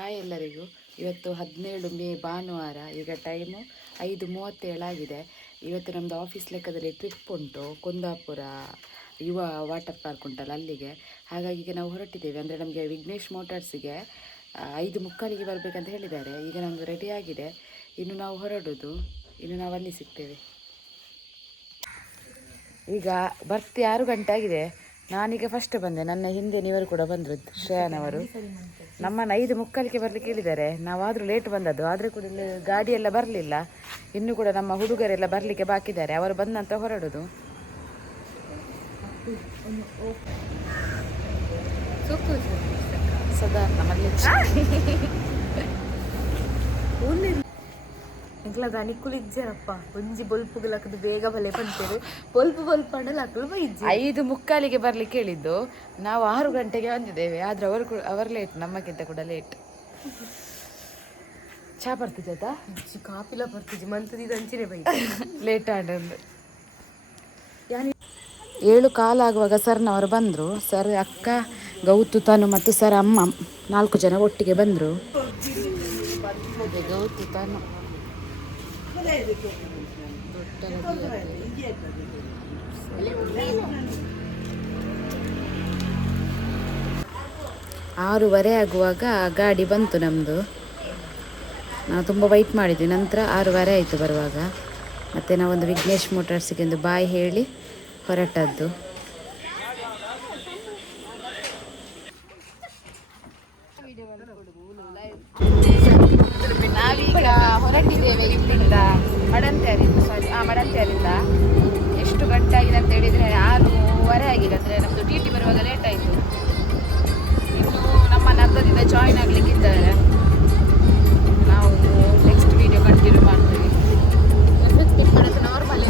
Hi ಎಲ್ಲರಿಗೂ. ಇವತ್ತು 17 ಮೇ ಭಾನುವಾರ. ಈಗ ಟೈಮು 5:37 ಆಗಿದೆ. ಇವತ್ತು ನಮ್ಮದು ಆಫೀಸ್ ಲೆಕ್ಕದಲ್ಲಿ ಟ್ರಿಪ್ ಉಂಟು, ಕುಂದಾಪುರ ಯುವ ವಾಟರ್ ಪಾರ್ಕ್ ಉಂಟಲ್ಲ ಅಲ್ಲಿಗೆ. ಹಾಗಾಗಿ ಈಗ ನಾವು ಹೊರಟಿದ್ದೇವೆ. ಅಂದರೆ ನಮಗೆ ವಿಘ್ನೇಶ್ ಮೋಟಾರ್ಸಿಗೆ 5:45ಗೆ ಬರಬೇಕಂತ ಹೇಳಿದ್ದಾರೆ. ಈಗ ನಮ್ಮದು ರೆಡಿ ಆಗಿದೆ, ಇನ್ನು ನಾವು ಹೊರಡೋದು. ಇನ್ನು ನಾವು ಅಲ್ಲಿ ಸಿಗ್ತೇವೆ. ಈಗ ಬರ್ತಿ 6 ಗಂಟೆ ಆಗಿದೆ. ನಾನೀಗ ಫಸ್ಟ್ ಬಂದೆ, ನನ್ನ ಹಿಂದೆ ನೀವರು ಕೂಡ ಬಂದರು, ಶ್ರೇಯಾನವರು. ನಮ್ಮನ್ನು 5:45ಗೆ ಬರಲಿಕ್ಕೆ ಹೇಳಿದ್ದಾರೆ. ನಾವಾದರೂ ಲೇಟ್ ಬಂದದ್ದು, ಆದರೆ ಕೂಡ ಇಲ್ಲಿ ಗಾಡಿ ಎಲ್ಲ ಬರಲಿಲ್ಲ. ಇನ್ನೂ ಕೂಡ ನಮ್ಮ ಹುಡುಗರೆಲ್ಲ ಬರಲಿಕ್ಕೆ ಬಾಕಿ ಇದ್ದಾರೆ. ಅವರು ಬಂದ ನಂತರ ಹೊರಡೋದು. ಸಾಧಾರಣ ಎಂಕ್ಲದ ನಿಕ್ಕುಲು ಇಜ್ಜೆರಪ್ಪ ಒಂಜಿ ಬೊಲ್ಪುಗಳಕ್ಕದು ಬೇಗ ಬಲೆ ಬಂತೇವೆ. ಬೊಲ್ಪು ಅಂಡಲ್ಲ ಅಕ್ಕಳು ಇಜ್ಜೆ 5:45ಗೆ ಬರ್ಲಿಕ್ಕೆ ಹೇಳಿದ್ದು. ನಾವು 6 ಗಂಟೆಗೆ ಬಂದಿದ್ದೇವೆ. ಆದರೆ ಅವರು ಲೇಟ್, ನಮ್ಮಕ್ಕಿಂತ ಕೂಡ ಲೇಟ್. ಚಾ ಬರ್ತಿದ್ದ ಕಾಪಿಲ ಬರ್ತಿದ್ಜಿ ಮಂತದಿದ್ದು ಅಂಚಿನೇ ಬೈ ಲೇಟ್ ಆಡೊಂದು 7:15 ಆಗುವಾಗ ಸರ್ನವರು ಬಂದರು. ಸರ್, ಅಕ್ಕ, ಗೌತು, ತಾನು ಮತ್ತು ಸರ್ ಅಮ್ಮ 4 ಜನ ಒಟ್ಟಿಗೆ ಬಂದರು. ಗೌತು, ತಾನು 6:15 ಆಗುವಾಗ ಗಾಡಿ ಬಂತು ನಮ್ಮದು. ನಾವು ತುಂಬ ವೈಟ್ ಮಾಡಿದ್ವಿ. ನಂತರ 6:15 ಆಯಿತು ಬರುವಾಗ. ಮತ್ತು ನಾವೊಂದು ವಿಘ್ನೇಶ್ ಮೋಟಾರ್ಸಿಗೆ ಒಂದು ಬಾಯ್ ಹೇಳಿ ಹೊರಟದ್ದು. ನಾವೀಗ ಹೊರಟಿದ್ದೇವೆ ಇಲ್ಲಿಂದ ಮಡಂತ್ಯಾರಿಂದ. ಎಷ್ಟು ಗಂಟೆ ಆಗಿದೆ ಅಂತ ಹೇಳಿದರೆ 6:15 ಆಗಿದೆ. ಅಂದರೆ ನಮ್ಮದು ಟಿ ಬರುವಾಗ ಲೇಟ್ ಆಯಿತು. ಇನ್ನು ನಮ್ಮ ನರ್ಗದಿಂದ ಜಾಯಿನ್ ಆಗಲಿಕ್ಕಿದ್ದಾರೆ. ನಾವು ನೆಕ್ಸ್ಟ್ ವಿಡಿಯೋ ಕಂಟಿನ್ಯೂ ಮಾಡ್ತೀವಿ. ನಾರ್ಮಲ್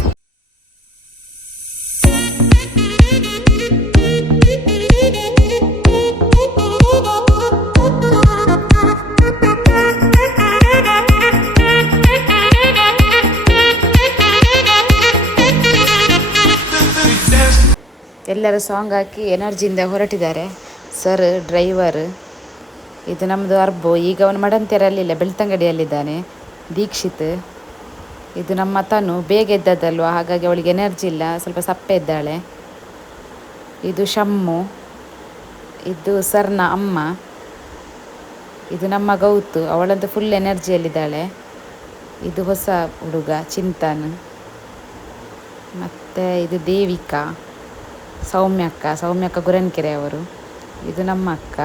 ಎಲ್ಲರೂ ಸಾಂಗ್ ಹಾಕಿ ಎನರ್ಜಿಯಿಂದ ಹೊರಟಿದ್ದಾರೆ. Sir, driver. ಇದು ನಮ್ಮದು ಅರ್ಬು. ಈಗ ಅವನು ಮಡಂತ್ಯರಲ್ಲಿಲ್ಲ, ಬೆಳ್ತಂಗಡಿಯಲ್ಲಿದ್ದಾನೆ. ದೀಕ್ಷಿತ್. ಇದು ನಮ್ಮ ತನು. ಬೇಗ ಎದ್ದದ್ದಲ್ವ, ಹಾಗಾಗಿ ಅವಳಿಗೆ ಎನರ್ಜಿ ಇಲ್ಲ, ಸ್ವಲ್ಪ ಸಪ್ಪೆ ಇದ್ದಾಳೆ. ಇದು ಶಮ್ಮು. ಇದು ಸರ್ನ ಅಮ್ಮ. ಇದು ನಮ್ಮ ಗೌತು, ಅವಳಂತೂ ಫುಲ್ ಎನರ್ಜಿಯಲ್ಲಿದ್ದಾಳೆ. ಇದು ಹೊಸ ಹುಡುಗ ಚಿಂತನ್. ಮತ್ತು ಇದು ದೇವಿಕಾ, ಸೌಮ್ಯಕ್ಕ ಗುರನ್ಕೆರೆ ಅವರು. ಇದು ನಮ್ಮ ಅಕ್ಕ.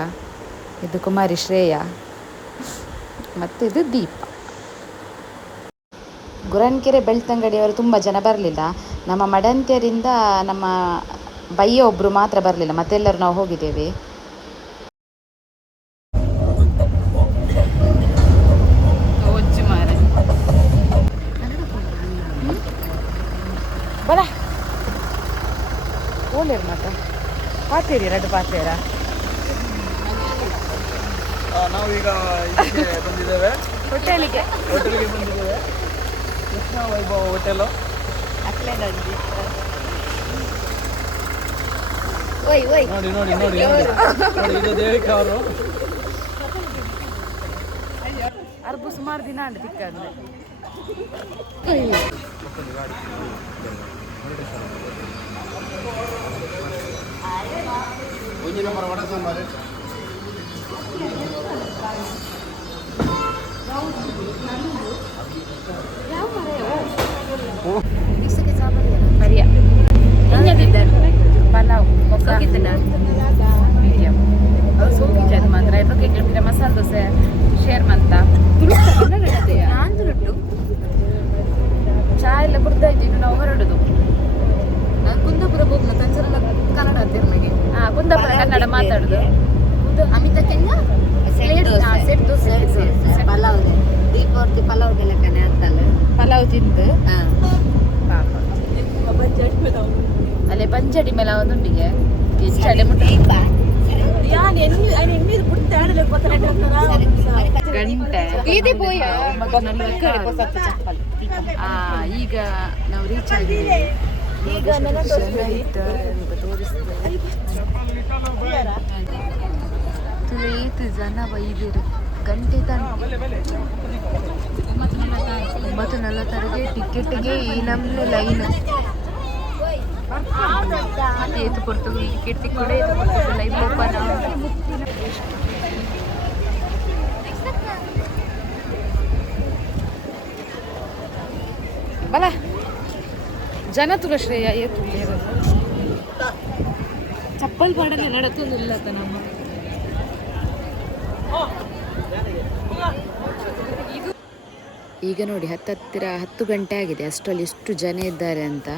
ಇದು ಕುಮಾರಿ ಶ್ರೇಯಾ. ಮತ್ತು ಇದು ದೀಪ. ಗುರನ್ಕೆರೆ ಬೆಳ್ತಂಗಡಿಯವರು ತುಂಬ ಜನ ಬರಲಿಲ್ಲ. ನಮ್ಮ ಮಡಂತ್ಯರಿಂದ ನಮ್ಮ ಬಯ್ಯ ಒಬ್ಬರು ಮಾತ್ರ ಬರಲಿಲ್ಲ, ಮತ್ತೆಲ್ಲರೂ ನಾವು ಹೋಗಿದ್ದೇವೆ. ಬರ ಓಲೇರು ಮಾತ್ರ ಪಾತೇರಿ ಎರಡು ಪಾತೇರ. ನಾವೀಗ ಬಂದಿದ್ದೇವೆ ಹೋಟೆಲಿಗೆ ಬಂದಿದ್ದೇವೆ. ಕೃಷ್ಣ ವೈಭವ ಹೋಟೆಲು. ನೋಡಿ ನೋಡಿ ನೋಡಿ ನೋಡಿ ಇದು ದೇವಿಕಾ ಅವರು. ಅರ್ಬು ಸುಮಾರು ದಿನ ಅಂಡ್ ತಿಕ್ಕಂದ್ರೆ ಪಲಾವ್ ಮೀಡಿಯಮ್ ಸೋಕಿದ್ದೆ. ಅದು ಮಾತ್ರ ಇವಾಗ ಮಸಾಲೆ ದೋಸೆ ಶೇರ್ ಮಂತ ಚಾ ಎಲ್ಲ ಕುಡ್ದಾಯ್ತು. ಇನ್ನು ನಾವು ಹೊರಡುದು. ಕುಂದಾಪುರ ಹೋಗ್ಲ ತಂಚರೆಲ್ಲ ಕನ್ನಡ ಅಂತೀರಿ ನನಗೆ. ಕುಂದಾಪುರ ಕನ್ನಡ ಮಾತಾಡುದು. ಅಮಿತ ಕೆಂಗ ಸೆಟ್ ದೋಸೆ ಪಲಾವ್ ದೀಪಾವಳಿ ಪಲಾವ್ಗೆಲ್ಲ ಕನೆ ಅಂತಲ್ಲ. ಪಲಾವ್ ತಿಂದು ಪಾಪ ಅಲ್ಲೇ ಪಂಚಡಿ ಮೇಲೆ ಒಂದುಂಡಿಗೆ ಇಷ್ಟೇ ಗಂಟೆ ಈಗ ನಾವು ರೀಚ್ ಆಗಿದ್ದೀವಿ. ತೋರಿಸ್ತೇವೆ ಜನ ಬೈದಿರು. ಗಂಟೆ ತನಕ 9:40 ಟಿಕೆಟ್ಗೆ ಈ ನಮ್ನೆ ಲೈನ್ ಏತು ಕೊಡ್ತು ಟಿಕೆಟ್ ಕೂಡ ಏತು ಕೊಡ್ತು ಲೈವ್ ಓಪನ್ ಬಲ ಜನ ತುಲ ಶ್ರೇಯ ಏತು ಚಪ್ಪಲ್ ಪಾಡಲ್ಲಿ ನಡತೊಂದಿಲ್ಲ ನಮ್ಮ ಈಗ ನೋಡಿ ಹತ್ತಿರ 10 ಗಂಟೆ ಆಗಿದೆ. ಅಷ್ಟರಲ್ಲಿ ಎಷ್ಟು ಜನ ಇದ್ದಾರೆ ಅಂತ.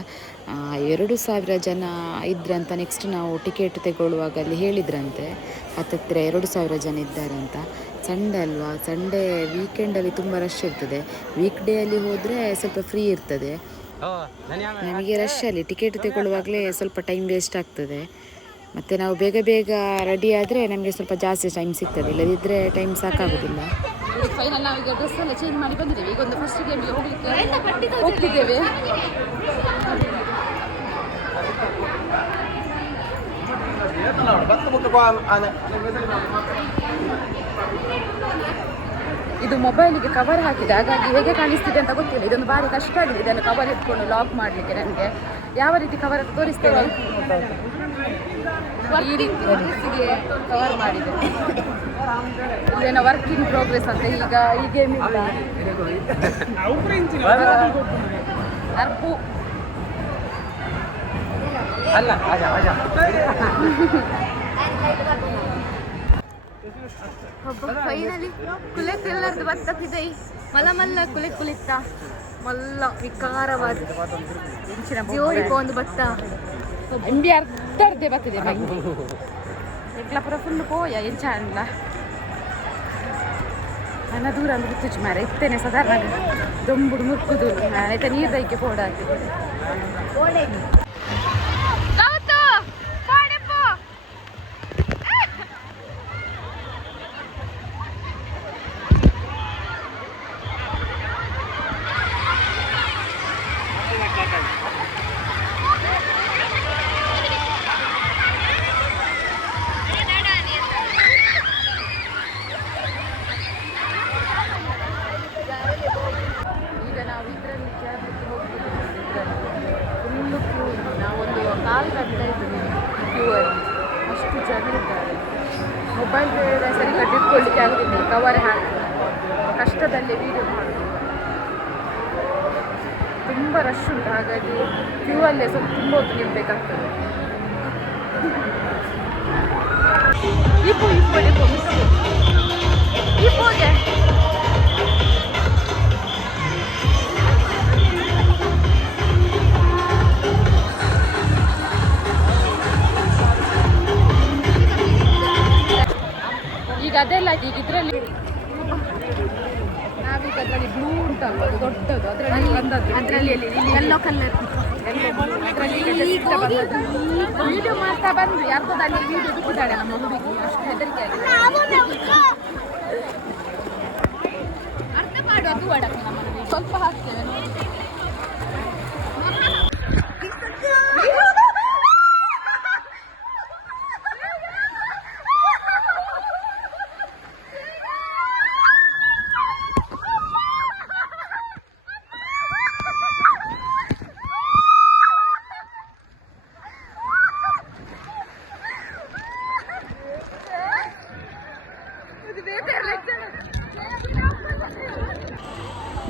2,000 ಜನ ಇದ್ರಂತ. ನೆಕ್ಸ್ಟ್ ನಾವು ಟಿಕೆಟ್ ತಗೊಳ್ಳುವಾಗ ಅಲ್ಲಿ ಹೇಳಿದ್ರಂತೆ ಹತ್ತಿರ 2,000 ಜನ ಇದ್ದಾರೆ ಅಂತ. ಸಂಡೇ ಅಲ್ವಾ, ಸಂಡೇ ವೀಕೆಂಡಲ್ಲಿ ತುಂಬ ರಶ್ ಇರ್ತದೆ. ವೀಕ್ ಡೇ ಅಲ್ಲಿ ಹೋದರೆ ಸ್ವಲ್ಪ ಫ್ರೀ ಇರ್ತದೆ. ನಮಗೆ ರಶಲ್ಲಿ ಟಿಕೆಟ್ ತಗೊಳ್ಳುವಾಗಲೇ ಸ್ವಲ್ಪ ಟೈಮ್ ವೇಸ್ಟ್ ಆಗ್ತದೆ. ಮತ್ತು ನಾವು ಬೇಗ ಬೇಗ ರೆಡಿ ಆದರೆ ನಮಗೆ ಸ್ವಲ್ಪ ಜಾಸ್ತಿ ಟೈಮ್ ಸಿಗ್ತದೆ, ಇಲ್ಲದಿದ್ದರೆ ಟೈಮ್ ಸಾಕಾಗೋದಿಲ್ಲ. ಫೈನಲ್ ನಾವೀಗ ಡ್ರೆಸ್ ಎಲ್ಲ ಚೇಂಜ್ ಮಾಡಿ ಬಂದಿದ್ದೇವೆ. ಈಗ ಒಂದು ಫಸ್ಟ್ ಗೇಮ್ಗೆ ಹೋಗ್ತಿದ್ದೇವೆ. ಇದು ಮೊಬೈಲಿಗೆ ಕವರ್ ಹಾಕಿದೆ, ಹಾಗಾಗಿ ಹೇಗೆ ಕಾಣಿಸ್ತಿದೆ ಅಂತ ಗೊತ್ತಿಲ್ಲ. ಇದೊಂದು ಭಾರಿ ಕಷ್ಟ ಆಗಿದೆ ಇದನ್ನು ಕವರ್ ಇಟ್ಕೊಂಡು ಲಾಕ್ ಮಾಡಲಿಕ್ಕೆ. ನನಗೆ ಯಾವ ರೀತಿ ಕವರ್ ಅಂತ ತೋರಿಸ್ತೇನೆ. ಈ ರೀತಿ ಡ್ರೆಸ್ಸಿಗೆ ಕವರ್ ಮಾಡಿದೆ. ಇದೇನೋ ವರ್ಕ್ ಇನ್ ಪ್ರೋಗ್ರೆಸ್ ಅಂತ. ಈಗ ಈ ಗೇಮ್ ಇಲ್ಲ ಅರ್ಪು ಫೈನಲಿ ಕುಲೆಕ್ಕೆಲ್ಲರದು ಬರ್ತದೆ. ಮಲ್ಲ ಮಲ್ಲ ಕುಲಿತ್ತ ಮಲ್ಲ ವಿಕಾರವಾದ ಜೋರಿಪ ಒಂದು ಭತ್ತ ಎಂಬಿ ಅರ್ಧರ್ಧೆ ಬರ್ತದೆ ಮಂದಿ. ಎಟ್ಲ ಪುರ ಫುಲ್ ಪೋಯ ಎಂಚ ಅಂದ ನನ್ನ ದೂರ ಅಂದ್ರೆ ಗುರ್ತಿಚ್ಚು ಮಾರ ಇತ್ತೇನೆ ಸಾಧಾರಣ ದೊಂಬುಡು ಮುಕ್ಕುದು ಆಯ್ತಾ ನೀರು ದೈಕೆ ಪೋಡ ಹಾಕಿದೆ. ಅಷ್ಟು ಜನ ಇದ್ದಾರೆ. ಮೊಬೈಲ್ ಸರಿ ಕಟ್ಟಿಟ್ಕೊಳ್ಳಿಕ್ಕೆ ಆಗೋದಿಲ್ಲ, ಕವರ್ ಹಾಕಿ ಕಷ್ಟದಲ್ಲಿ ವೀಡಿಯೋ ಮಾಡೋದು. ತುಂಬ ರಶ್ ಉಂಟು, ಹಾಗಾಗಿ ಕ್ಯೂ ಅಲ್ಲೇ ಸ್ವಲ್ಪ ತುಂಬ ಹೊತ್ತು ನಿಲ್ಬೇಕಾಗ್ತದೆ. ಇಪ್ಪೋಗೆ ಈಗ ಅದೆಲ್ಲ ಈಗ ಇದರಲ್ಲಿ ನಾವೀಗ ಅದರಲ್ಲಿ ಬ್ಲೂ ಉಂಟಲ್ವ, ಅದು ದೊಡ್ಡದು, ಅದರಲ್ಲಿ ಬಂದದ್ದು. ಅದರಲ್ಲಿ ಯೆಲ್ಲೋ ಕಲರ್ ವಿಡಿಯೋ ಮಾಡ್ತಾ ಬಂದ್ವಿ. ಅರ್ಧದಲ್ಲಿ ವಿಡಿಯೋ ಬಿಟ್ಟಿದ್ದಾಳೆ ನಮ್ಮ ಹುಡುಗಿ. ಅಷ್ಟು ಹೆದರಿಕೆ ಆಗಿದೆ. ಅರ್ಧ ಮಾಡುವ ಅಡಕ್ಕೆ ನಮ್ಮಲ್ಲಿ ಸ್ವಲ್ಪ ಹಾಕ್ತೇವೆ ನೋಡಿ.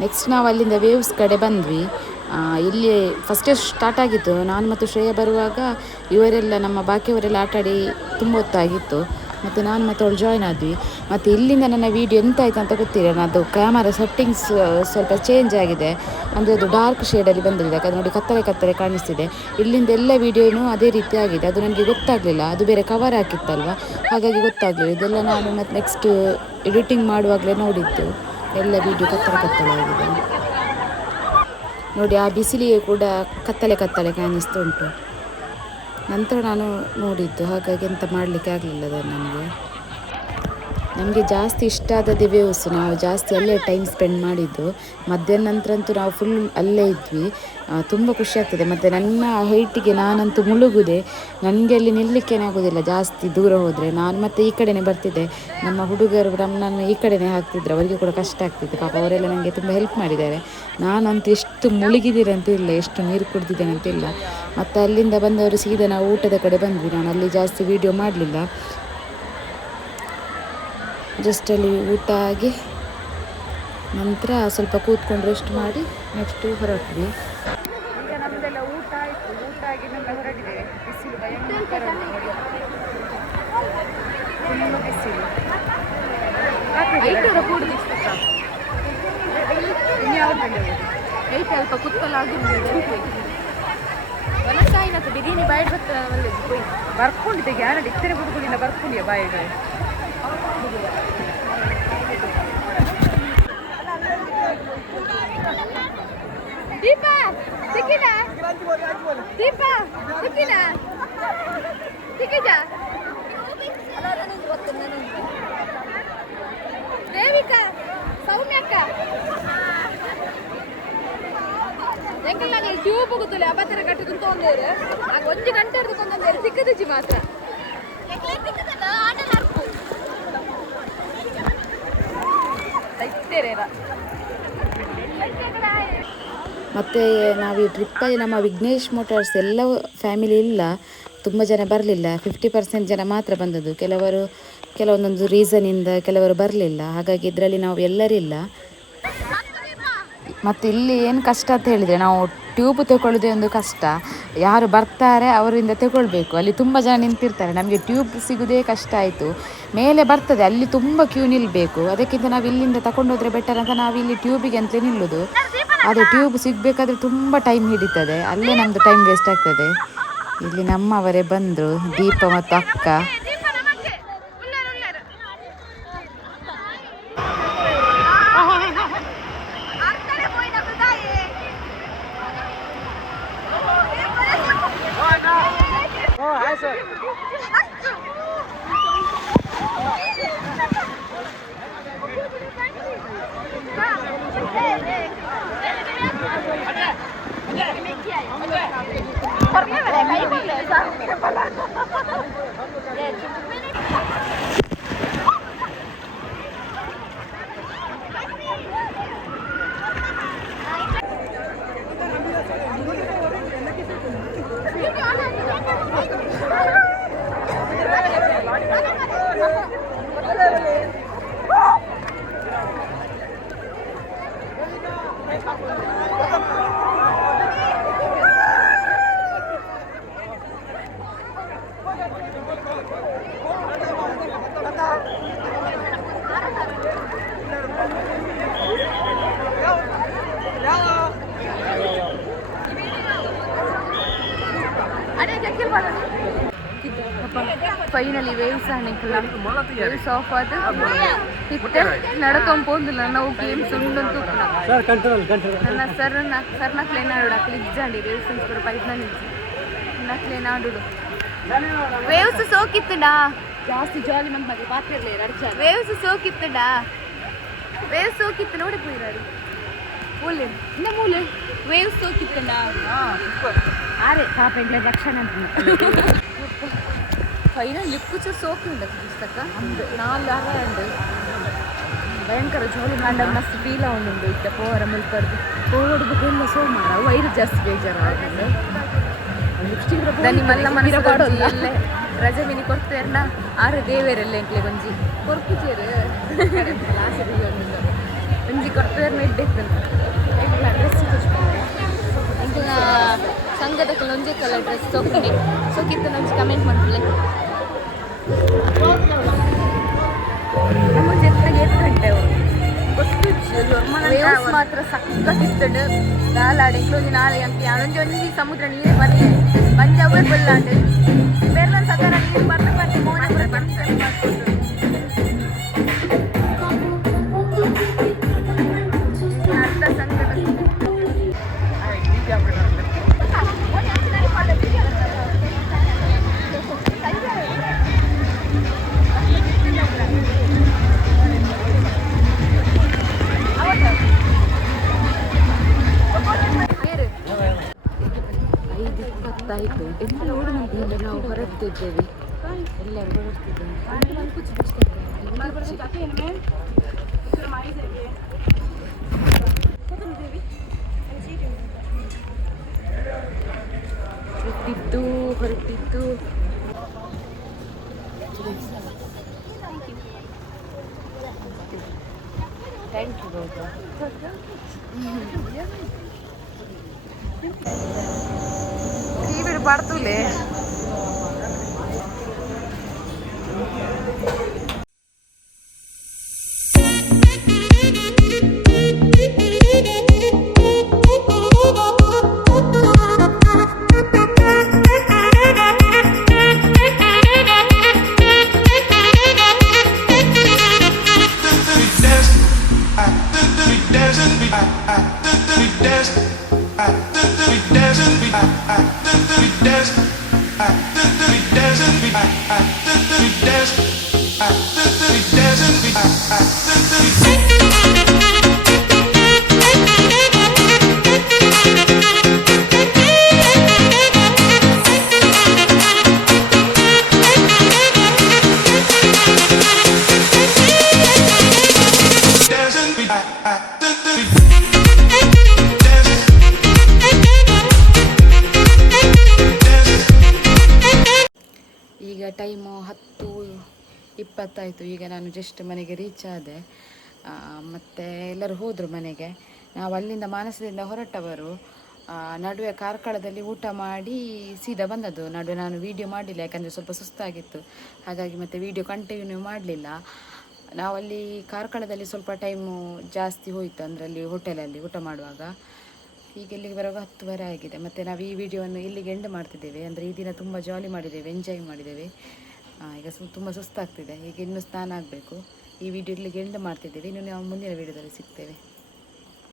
ನೆಕ್ಸ್ಟ್ ನಾವು ಅಲ್ಲಿಂದ ವೇವ್ಸ್ ಕಡೆ ಬಂದ್ವಿ. ಇಲ್ಲಿ ಫಸ್ಟೇ ಸ್ಟಾರ್ಟ್ ಆಗಿತ್ತು. ನಾನು ಮತ್ತು ಶ್ರೇಯ ಬರುವಾಗ ಇವರೆಲ್ಲ ನಮ್ಮ ಬಾಕಿಯವರೆಲ್ಲ ಆಟಾಡಿ ತುಂಬ ಹೊತ್ತಾಗಿತ್ತು. ಮತ್ತು ನಾನು ಮತ್ತು ಅವಳು ಜಾಯ್ನ್ ಆದ್ವಿ. ಮತ್ತು ಇಲ್ಲಿಂದ ನನ್ನ ವೀಡಿಯೋ ಎಂತ ಆಯಿತು ಅಂತ ಗೊತ್ತಿಲ್ಲ. ನನ್ನದು ಕ್ಯಾಮರಾ ಸೆಟ್ಟಿಂಗ್ಸ್ ಸ್ವಲ್ಪ ಚೇಂಜ್ ಆಗಿದೆ. ಅಂದರೆ ಅದು ಡಾರ್ಕ್ ಶೇಡಲ್ಲಿ ಬಂದಿದೆ, ಯಾಕಂದರೆ ನೋಡಿ ಕತ್ತಲೆ ಕತ್ತಲೆ ಕಾಣಿಸ್ತಿದೆ. ಇಲ್ಲಿಂದ ಎಲ್ಲ ವೀಡಿಯೋನೂ ಅದೇ ರೀತಿ ಆಗಿದೆ. ಅದು ನನಗೆ ಗೊತ್ತಾಗಲಿಲ್ಲ, ಅದು ಬೇರೆ ಕವರ್ ಹಾಕಿತ್ತಲ್ವ, ಹಾಗಾಗಿ ಗೊತ್ತಾಗಲಿಲ್ಲ. ಇದೆಲ್ಲ ನಾನು ಮತ್ತು ನೆಕ್ಸ್ಟ್ ಎಡಿಟಿಂಗ್ ಮಾಡುವಾಗಲೇ ನೋಡಿದ್ದು. ಎಲ್ಲ ವೀಡಿಯೋ ಕತ್ತಲೆ ಕತ್ತಲೆ ಆಗಿದೆ ನೋಡಿ. ಆ ಬಿಸಿಲಿಗೆ ಕೂಡ ಕತ್ತಲೆ ಕತ್ತಲೆ ಕಾಣಿಸ್ತಾ ಉಂಟು. ನಂತರ ನಾನು ನೋಡಿದ್ದು, ಹಾಗಾಗಿ ಎಂತ ಮಾಡಲಿಕ್ಕೆ ಆಗಲಿಲ್ಲ ಅದು ನನಗೆ. ನಮಗೆ ಜಾಸ್ತಿ ಇಷ್ಟ ಆದದ್ದೇ ವೇವ್ಸ್. ನಾವು ಜಾಸ್ತಿ ಅಲ್ಲೇ ಟೈಮ್ ಸ್ಪೆಂಡ್ ಮಾಡಿದ್ದು. ಮಧ್ಯಾಹ್ನ ನಂತರ ಅಂತೂ ನಾವು ಫುಲ್ ಅಲ್ಲೇ ಇದ್ವಿ. ತುಂಬ ಖುಷಿ ಆಗ್ತದೆ. ಮತ್ತು ನನ್ನ ಹೈಟಿಗೆ ನಾನಂತೂ ಮುಳುಗುದೆ. ನನಗೆ ಅಲ್ಲಿ ನಿಲ್ಲಲಿಕ್ಕೇ ಆಗೋದಿಲ್ಲ ಜಾಸ್ತಿ ದೂರ ಹೋದರೆ. ನಾನು ಮತ್ತೆ ಈ ಕಡೆನೇ ಬರ್ತಿದ್ದೆ. ನಮ್ಮ ಹುಡುಗರು ನಮ್ಮನ್ನು ಈ ಕಡೆನೇ ಹಾಕ್ತಿದ್ರು, ಅವರಿಗೆ ಕೂಡ ಕಷ್ಟ ಆಗ್ತಿತ್ತು ಪಾಪ. ಅವರೆಲ್ಲ ನನಗೆ ತುಂಬ ಹೆಲ್ಪ್ ಮಾಡಿದ್ದಾರೆ. ನಾನಂತೂ ಎಷ್ಟು ಮುಳುಗಿದ್ದೀರ ಅಂತ ಇಲ್ಲ, ಎಷ್ಟು ನೀರು ಕುಡಿದಿದ್ದೇನೆ ಅಂತಿಲ್ಲ. ಮತ್ತು ಅಲ್ಲಿಂದ ಬಂದವರು ಸೀದಾ ನಾವು ಊಟದ ಕಡೆ ಬಂದ್ವಿ. ನಾನು ಅಲ್ಲಿ ಜಾಸ್ತಿ ವೀಡಿಯೋ ಮಾಡಲಿಲ್ಲ. ಜಸ್ಟ್ ಅಲ್ಲಿ ಊಟ ಆಗಿ ನಂತರ ಸ್ವಲ್ಪ ಕೂತ್ಕೊಂಡು ರೆಸ್ಟ್ ಮಾಡಿ ನೆಕ್ಸ್ಟು ಹೊರಟ್ವಿ. ಈಗ ನಮ್ಮದೆಲ್ಲ ಊಟ ಆಯಿತು. ಊಟ ಆಗಿ ನಮ್ಮ ಹೊರಟಿದ್ದೇವೆ. ಬಿಸಿಲು ಭಯಂಕರ, ಫುಲ್ಲು ಬಿಸಿಲು. ಸ್ವಲ್ಪ ಕುತ್ತಲಾಗಿ ಒನಸಾಯಿನತ್ತು ಬಿರಿಯಾನಿ ಬಾಯಿಡ್ ಬರ್ತದೆ ಬರ್ಕೊಂಡಿದ್ದೆ. ಯಾರು ಇತ್ತರೆ ಬಿಡ್ಕೊಂಡಿಲ್ಲ, ಬರ್ಕೊಂಡಿಯ ಬಾಯಿಗೆ. ದೀಪ ಸಿಕ್ಕಿನ ದೀಪ ಸಿಕ್ಕಿನ ಸಿಕ್ಕಿದ ದೇವಿಕಾ ಸೌಮ್ಯಕ್ಕ ಎಂಕಲ್ ನನಗೆ ಟ್ಯೂಬ್ ಗೊತ್ತಿಲ್ಲ ಅಬತ್ತರ ಕಟ್ಟಿದ್ದು ತೊಂದೇರು ಆಗ 1 ಗಂಟೆ ಇರ್ತಕೊಂಡಂದೇರು ಸಿಕ್ಕದಿಜ್ಜಿ ಮಾತ್ರ ಮತ್ತು ನಾವು ಈ ಟ್ರಿಪ್ಪಲ್ಲಿ ನಮ್ಮ ವಿಘ್ನೇಶ್ ಮೋಟಾರ್ಸ್ ಎಲ್ಲ ಫ್ಯಾಮಿಲಿ ಇಲ್ಲ, ತುಂಬ ಜನ ಬರಲಿಲ್ಲ. 50% ಜನ ಮಾತ್ರ ಬಂದದ್ದು. ಕೆಲವೊಂದೊಂದು ರೀಸನಿಂದ ಕೆಲವರು ಬರಲಿಲ್ಲ. ಹಾಗಾಗಿ ಇದರಲ್ಲಿ ನಾವು ಎಲ್ಲರಿಲ್ಲ. ಮತ್ತು ಇಲ್ಲಿ ಏನು ಕಷ್ಟ ಅಂತ ಹೇಳಿದರೆ, ನಾವು ಟ್ಯೂಬ್ ತಗೊಳ್ಳೋದೇ ಒಂದು ಕಷ್ಟ. ಯಾರು ಬರ್ತಾರೆ ಅವರಿಂದ ತಗೊಳ್ಬೇಕು. ಅಲ್ಲಿ ತುಂಬ ಜನ ನಿಂತಿರ್ತಾರೆ. ನಮಗೆ ಟ್ಯೂಬ್ ಸಿಗೋದೇ ಕಷ್ಟ ಆಯಿತು. ಮೇಲೆ ಬರ್ತದೆ, ಅಲ್ಲಿ ತುಂಬ ಕ್ಯೂ ನಿಲ್ಲಬೇಕು. ಅದಕ್ಕಿಂತ ನಾವು ಇಲ್ಲಿಂದ ತಗೊಂಡೋದ್ರೆ ಬೆಟರ್ ಅಂತ ನಾವು ಇಲ್ಲಿ ಟ್ಯೂಬಿಗೆ ಅಂತ ನಿಲ್ಲೋದು. ಆದರೆ ಟ್ಯೂಬ್ ಸಿಗಬೇಕಾದ್ರೆ ತುಂಬ ಟೈಮ್ ಹಿಡಿತದೆ. ಅಲ್ಲೇ ನಮ್ಮದು ಟೈಮ್ ವೇಸ್ಟ್ ಆಗ್ತದೆ. ಇಲ್ಲಿ ನಮ್ಮವರೇ ಬಂದರು, ದೀಪ ಮತ್ತು ಅಕ್ಕ. ಫೈನಲಿ ವೇವ್ಸ್ ವೇವ್ಸ್ ಆಫ್ ಆದ ಇತ್ತೆ ನಡ್ಕೊಂಡ್ ಪೋಂದಿಲ್ಲ ನಾವು ಗೇಮ್ಸ್ ಉಂಡಂತೂ ನನ್ನ ಸರ್ನಕ್ಲೆ ನಾಡು ಅಕ್ಲಿ ಇಜ್ಜಾಂಡಿ ವೇವ್ಸ್ ಕೂಡ ಪೈಪ್ನ ನಿಜ್ಜಿ ನಕ್ಲೆ ನಾಡು ವೇವ್ಸ್ ಸೋಕಿತ್ತಡಾ ಜಾಸ್ತಿ ಜಾಲಿ ಮಂತ್ ಬಗ್ಗೆ ಪಾತ್ರ ಇರಲಿಲ್ಲ ಅರ್ಚ. ವೇವ್ಸ್ ಸೋಕಿತ್ತಡಾ ವೇವ್ಸ್ ಸೋಕಿತ್ತು ನೋಡಿ ಪೋಯಿರಾರು ಮೂಲೆ ಇನ್ನ ಮೂಲೆ ವೇವ್ಸ್ ಸೋಕಿತ್ತಡಾ ಆರೆ ಪಾಪ ಇಂಗ್ಲ ರಕ್ಷಣೆ ಅಂತ ಫೈನಲ್ ಲಿಪ್ಪುಚ್ಚ ಸೋಕಿಂದ ಪುಸ್ತಕ 4 ಆಂಡ್ ಭಯಂಕರ ಜೋಲಿ ಮಂಡ ಮಸ್ತ್ ಫೀಲ್ ಆಗುಂಡು ಇತ್ತ ಪೋವರ ಮುಲ್ಕರ್ದು ಕೋಡ್ದು ಸೋಮಾರ ವೈರು ಜಾಸ್ತಿ ಬೇಜಾರು ದಾನಿ ಮಲ್ಲ ಮನಸ್ಸು ರಜೆ ಮಿನಿ ಕೊಡ್ತೇರ್ನ ಆರು ದೇವೇರೆಲ್ಲ ಎಂಕ್ಲೆ ಒಂಜಿ ಕೊರ್ಪುಚೇರು ಒಂಜಿ ಕೊಡ್ತೇರ್ನ ಇಡ್ಡೆತ್ತು ಡ್ರೆಸ್ ಎಂಕ್ಲ ಸಂಘದ ಒಂಜಿ ಕಲರ್ ಡ್ರೆಸ್ ಸೋಕಿತ್ತು ಒಂಜಿ ಕಮೆಂಟ್ ಮಾಡ್ತಿಲ್ಲ ನಮ್ಮ ಜೊತೆಗೆ 8 ಗಂಟೆ ವೇವ್ಸ್ ಮಾತ್ರ ಸಕ್ಕತ್ತಿತ್ತಡು ದಾಲಾಡು ನಾಳೆ ಅಂತ ಒಂಜಿ ಸಮುದ್ರ ನೀರೇ ಬರಲಿ ಬಂಜಾವರ್ ಬಲ್ಲಾಂಡು ಬೇರೆ ಸಕರ ನೀರು ಬರ್ತಾ ಮೌನ ಬರ್ತಾರೆ ಅರ್ಧ ಸಂಘದ ಹೊರಡ್ತಿದ್ದೇವೆ, ಎಲ್ಲರೂ ಹೊರಡ್ತಿದ್ದೇವೆ. ಹೊರಟಿದ್ದು ಥ್ಯಾಂಕ್ ಯು ಗೌತ. ಈ ಬಿಡು ಬರ್ತುಲೆ. ಈಗ ಟೈಮು 10:20 ಈಗ ನಾನು ಜಸ್ಟ್ ಮನೆಗೆ ರೀಚ್ ಆದೆ. ಮತ್ತು ಎಲ್ಲರೂ ಹೋದರು ಮನೆಗೆ. ನಾವು ಅಲ್ಲಿಂದ ಮಾನಸದಿಂದ ಹೊರಟವರು. ನಡುವೆ ಕಾರ್ಕಳದಲ್ಲಿ ಊಟ ಮಾಡಿ ಸೀದಾ ಬಂದದ್ದು. ನಡುವೆ ನಾನು ವೀಡಿಯೋ ಮಾಡಲಿಲ್ಲ, ಯಾಕಂದರೆ ಸ್ವಲ್ಪ ಸುಸ್ತಾಗಿತ್ತು. ಹಾಗಾಗಿ ಮತ್ತೆ ವೀಡಿಯೋ ಕಂಟಿನ್ಯೂ ಮಾಡಲಿಲ್ಲ. ನಾವಲ್ಲಿ ಕಾರ್ಕಳದಲ್ಲಿ ಸ್ವಲ್ಪ ಟೈಮು ಜಾಸ್ತಿ ಹೋಯಿತು, ಅಂದರೆ ಅಲ್ಲಿ ಹೋಟೆಲಲ್ಲಿ ಊಟ ಮಾಡುವಾಗ. ಈಗ ಇಲ್ಲಿಗೆ ಬರುವಾಗ 10:30 ಆಗಿದೆ. ಮತ್ತು ನಾವು ಈ ವಿಡಿಯೋವನ್ನು ಇಲ್ಲಿಗೆ ಎಂಡ್ ಮಾಡ್ತಿದ್ದೇವೆ. ಅಂದರೆ ಈ ದಿನ ತುಂಬ ಜಾಲಿ ಮಾಡಿದ್ದೇವೆ, ಎಂಜಾಯ್ ಮಾಡಿದ್ದೇವೆ. ಈಗ ತುಂಬ ಸುಸ್ತಾಗ್ತಿದೆ. ಈಗ ಇನ್ನೂ ಸ್ನಾನ ಆಗಬೇಕು. ಈ ವಿಡಿಯೋ ಇಲ್ಲಿಗೆ ಎಂಡ್ ಮಾಡ್ತಿದ್ದೇವೆ. ಇನ್ನು ನಾವು ಮುಂದಿನ ವಿಡಿಯೋದಲ್ಲಿ ಸಿಗ್ತೇವೆ.